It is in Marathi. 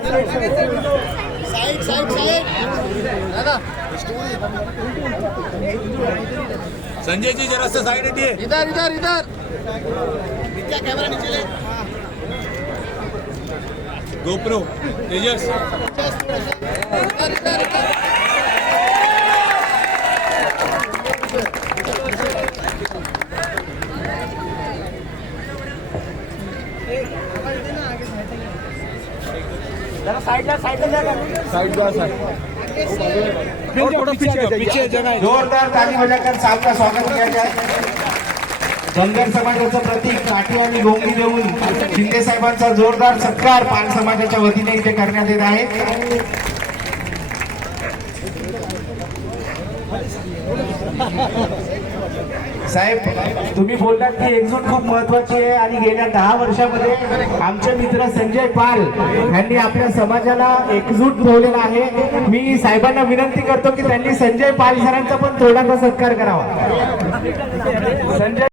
साइड साइड साइड दादा संजय जी जरा सा साइड हटिए। इधर इधर इधर क्या कैमरा नीचे ले गोप्रो तेजस इधर इधर इधर पीछे जगह जोरदार ताली बजाकर साहब स्वागत किया जाए। धनगर समाजाचं प्रतीक काठी आणि गोंगी देऊन शिंदे साहेबांचा जोरदार सत्कार पाल समाजाच्या वतीने इथे करण्यात येत आहे। साहेब तुम्ही बोललात की एकजूट खूप महत्वाची आहे आणि गेल्या 10 वर्षामध्ये आमचे मित्र संजय पाल यांनी आपल्या समाजाला एकजूट ठेवलेला आहे। मी साहेबांना विनंती करतो की त्यांनी संजय पाल सरांचा पण थोडासा सत्कार करावा। संजय